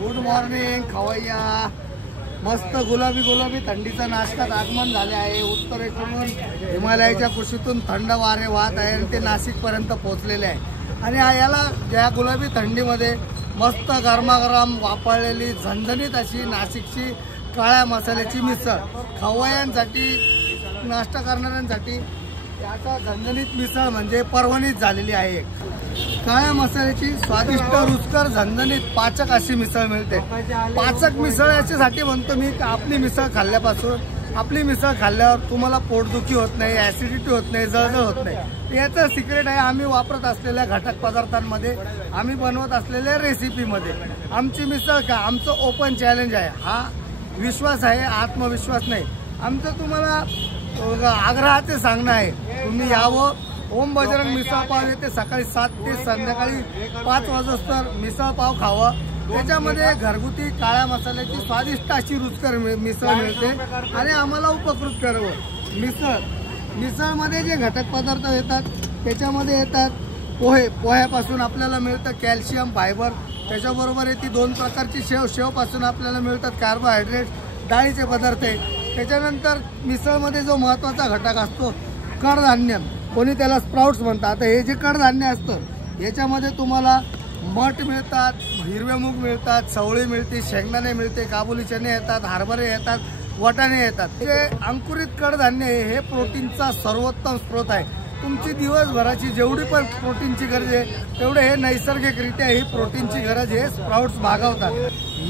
Good morning खवय्या. मस्त गुलाबी गुलाबी थंडीचा नाश्त्यात आगमन झाले आहे. उत्तरेकडून हिमालयाच्या कुशीतून थंड वारे वाहत आहे आणि ते नाशिकपर्यंत पोहोचलेले आहे. आणि याला या गुलाबी थंडीमध्ये मस्त गरमागरम वापरलेली झणझणीत अशी नाशिकची काळ्या मसाल्याची मिसळ खवय्यांसाठी, नाश्ता करणाऱ्यांसाठी याचा झणझणीत मिसळ म्हणजे पर्वणीच झालेली आहे. काळ्या मसाल्याची स्वादिष्ट रुचकर झणझणीत पाचक अशी मिसळ मिळते. पाचक मिसळ याच्यासाठी म्हणतो मी की आपली मिसळ खाल्ल्यापासून, आपली मिसळ खाल्ल्यावर तुम्हाला पोटदुखी होत नाही, ऍसिडिटी होत नाही, जळजळ होत नाही. याचं सिक्रेट आहे आम्ही वापरत असलेल्या घटक पदार्थांमध्ये, आम्ही बनवत असलेल्या रेसिपीमध्ये. आमची मिसळ का आमचं ओपन चॅलेंज आहे. हा विश्वास आहे, आत्मविश्वास नाही. आमचं तुम्हाला आग्रहाचे सांगणं आहे, तुम्ही यावं. ओम बजरंग मिसळ पाव येते सकाळी 7 ते संध्याकाळी 5 वाजता मिसळ पाव खावं. त्याच्यामध्ये घरगुती काळ्या मसाल्याची स्वादिष्ट अशी रुचकर मिसळ मिळते आणि आम्हाला उपकृत करावं. मिसळमध्ये जे घटक पदार्थ येतात त्याच्यामध्ये येतात पोह्यापासून आपल्याला मिळतं कॅल्शियम, फायबर. त्याच्याबरोबर येते 2 प्रकारची शेवपासून आपल्याला मिळतात कार्बोहायड्रेट, डाळीचे पदार्थ आहे. त्याच्यानंतर मिसळमध्ये जो महत्त्वाचा घटक असतो कडधान्य, कोणी त्याला स्प्राउट्स म्हणतात. आता हे जे कडधान्य असतं याच्यामध्ये तुम्हाला मठ मिळतात, हिरवे मूग मिळतात, चवळी मिळते, शेंगदाणे मिळते, काबुली चणे येतात, हरभरे येतात, वाटाणे येतात. हे अंकुरित कडधान्य हे प्रोटीनचा सर्वोत्तम स्रोत आहे. तुमची दिवसभराची जेवढी पण प्रोटीनची गरज आहे तेवढे हे नैसर्गिकरित्या ही प्रोटीनची गरज हे स्प्राउट्स भागवतात.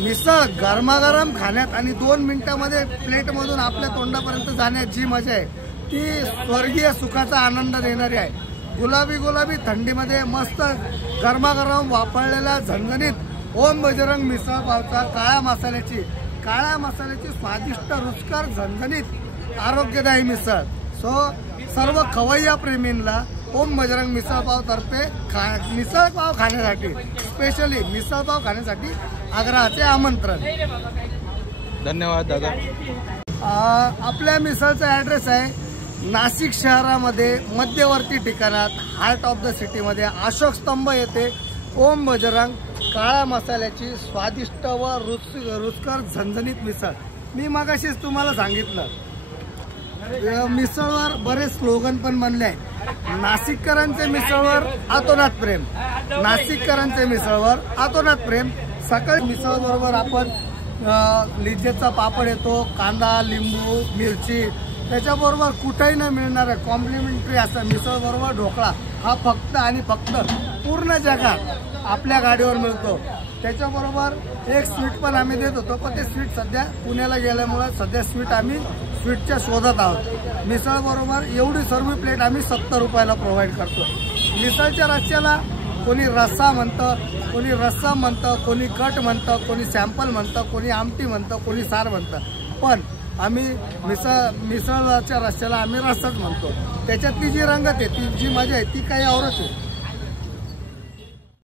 मिसळ गरमागरम खाण्यात आणि 2 मिनिटांमध्ये प्लेटमधून आपल्या तोंडापर्यंत जाण्यात जी मजा आहे ती स्वर्गीय सुखाचा आनंद देणारी आहे. गुलाबी गुलाबी थंडीमध्ये मस्त गरमागरम वापरलेला झणझणीत ओम बजरंग मिसळ पावचा काळ्या मसाल्याची स्वादिष्ट रुचकर झणझणीत आरोग्यदायी मिसळ. सो सर्व खवय्या प्रेमींना ओम बजरंग मिसळ पाव तर्फे मिसळ पाव खाण्यासाठी, स्पेशली मिसळ पाव खाण्यासाठी आग्रहाचे आमंत्रण. धन्यवाद दादा. आपल्या मिसळचा ॲड्रेस आहे नाशिक शहरामध्ये मध्यवर्ती ठिकाणात, हार्ट ऑफ द सिटीमध्ये अशोक स्तंभ येथे ओम बजरंग काळ्या मसाल्याची स्वादिष्ट व रुचकर झणझणीत मिसळ. मी मगाशीच तुम्हाला सांगितलं मिसळवर बरेच स्लोगन पण बनले आहे. नाशिककरांचे मिसळवर आतोनात प्रेम, नाशिककरांचे मिसळवर आतोनात प्रेम. सकाळी मिसळ बरोबर आपण लिज्जतचा पापड येतो, कांदा, लिंबू, मिरची. त्याच्याबरोबर कुठेही न मिळणारा कॉम्प्लिमेंटरी असं मिसळ बरोबर ढोकळा हा फक्त आणि फक्त पूर्ण जगात आपल्या गाडीवर मिळतो. त्याच्याबरोबर एक स्वीट पण आम्ही देत होतो, पण ते स्वीट सध्या पुण्याला गेल्यामुळे सध्या आम्ही स्वीटच्या शोधात आहोत. मिसळ बरोबर एवढी सर्व प्लेट आम्ही 70 रुपयाला प्रोव्हाइड करतो. मिसळच्या रस्स्याला कोणी रस्सा म्हणतं, कोणी रस्सम म्हणतं, कोणी कट म्हणतं, कोणी सॅम्पल म्हणतं, कोणी आमटी म्हणतं, कोणी सार म्हणतं. पण आम्ही मिसळच्या रस्स्याला आम्ही रस्साच म्हणतो. त्याच्यातली जी रंगत आहे, ती जी मजा आहे ती काही औरच आहे.